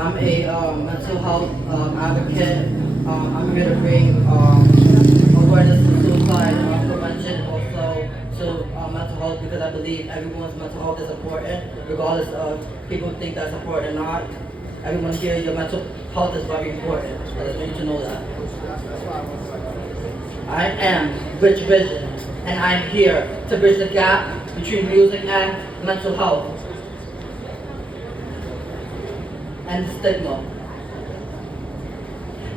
I'm a mental health advocate. I'm here to bring awareness to suicide prevention and also to mental health because I believe everyone's mental health is important, regardless of people think that's important or not. Everyone here, your mental health is very important. I just want you to know that. I am Rich Vision, and I'm here to bridge the gap between music and mental health. And the stigma.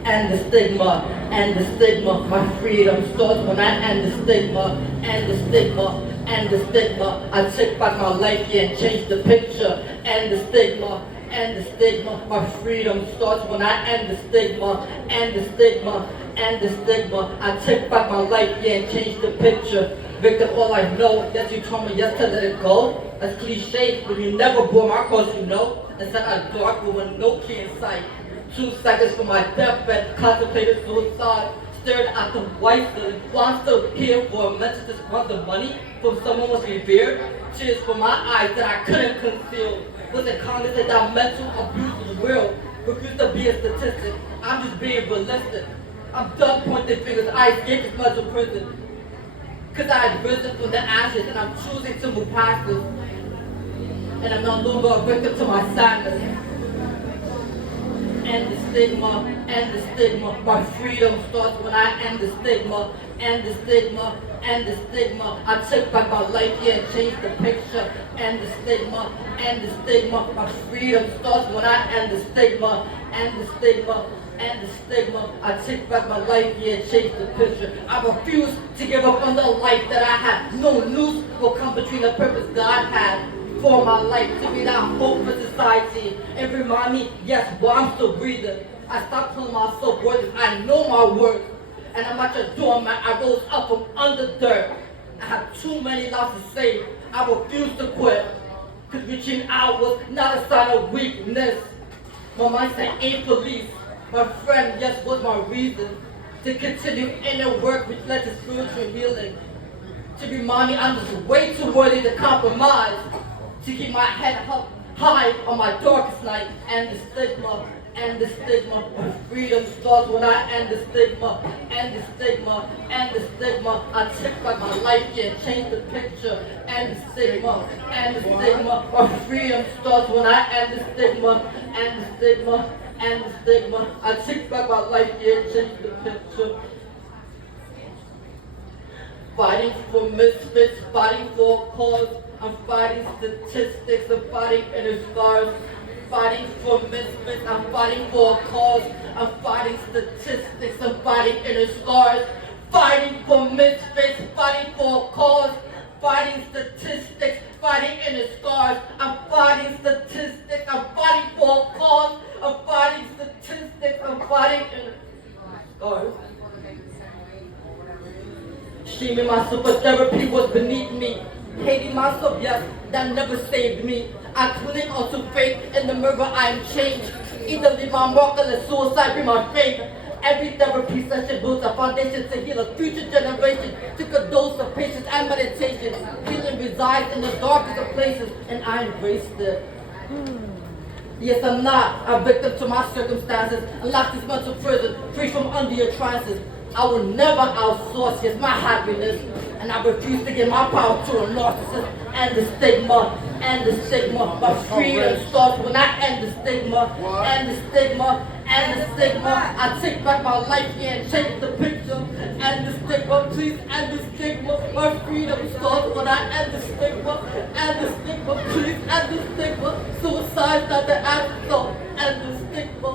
And the stigma, and the stigma, my freedom starts when I end the stigma, and the stigma, and the stigma. I took back my life, yeah, and changed the picture, and the stigma, and the stigma. My freedom starts when I end the stigma, and the stigma, and the stigma. I took back my life, yeah, and changed the picture. Victim, all I know, yes, you told me yes to let it go. That's cliche, but you never bore my cause, you know. And set a dark room with no key in sight. 2 seconds from my deathbed, contemplated suicide. Stared at the white ceiling, while I'm still here for a message to squander the money from someone was revered. Tears from my eyes that I couldn't conceal. Was it cognizant that mental abuse is real? Refuse to be a statistic. I'm just being realistic. I'm done pointing fingers. I escaped this mental prison. Cause I had risen from the ashes and I'm choosing to move past this. And I'm no longer a victim to my sadness. And the stigma, and the stigma. My freedom starts when I end the stigma, and the stigma, and the stigma. I took back my life here and changed the picture. And the stigma, and the stigma. My freedom starts when I end the stigma, and the stigma. And the stigma, I take back my life, yeah, change the picture. I refuse to give up on the life that I had. No noose will come between the purpose God had for my life, to be that hope for society. And remind me, yes, while I'm still breathing, I stopped calling myself worthless. I know my worth, and I'm not your doormat. I rose up from under dirt. I have too many lives to save. I refuse to quit, cause reaching out was not a sign of weakness. My mindset ain't police. My friend, yes, was my reason to continue inner work which led to spiritual healing. To remind me I'm just way too worthy to compromise. To keep my head up high on my darkest night. And the stigma, and the stigma. My freedom starts when I end the stigma, and the stigma, and the stigma. I took back my life, yeah, changed the picture. And the stigma, and the stigma. My freedom starts when I end the stigma, and the stigma. And the stigma. I took back my life, yeah, changed the picture. Fighting for misfits, fighting for a cause. I'm fighting statistics, I'm fighting inner scars. Fighting for misfits, I'm fighting for a cause. I'm fighting statistics, I'm fighting inner scars. Fighting for misfits, fighting for a cause. Fighting statistics, fighting inner scars. I'm fighting statistics, I'm fighting for a cause. I'm fighting statistics, I'm fighting inner scars. Shaming myself for therapy was beneath me. Hating myself, yes, that never saved me. I cling onto faith in the mirror I am changed. Either leave my mark or let suicide be my fate. Every therapy session builds a foundation to heal a future generation. Took a dose of patience and meditation. Healing resides in the darkest of places, and I embraced it. Yes, I'm not a victim to my circumstances. I'm locked in this mental prison, free from under your trances. I will never outsource, yes, my happiness. And I refuse to give my power to a narcissist. And the stigma, and the stigma. My freedom starts when I end the stigma. And the stigma, and the stigma. I take back my life, yeah, and change the picture. And the stigma, please, and the stigma. My freedom starts when I end the stigma. And the stigma, please, and the stigma. Suicide's not the answer, and the stigma.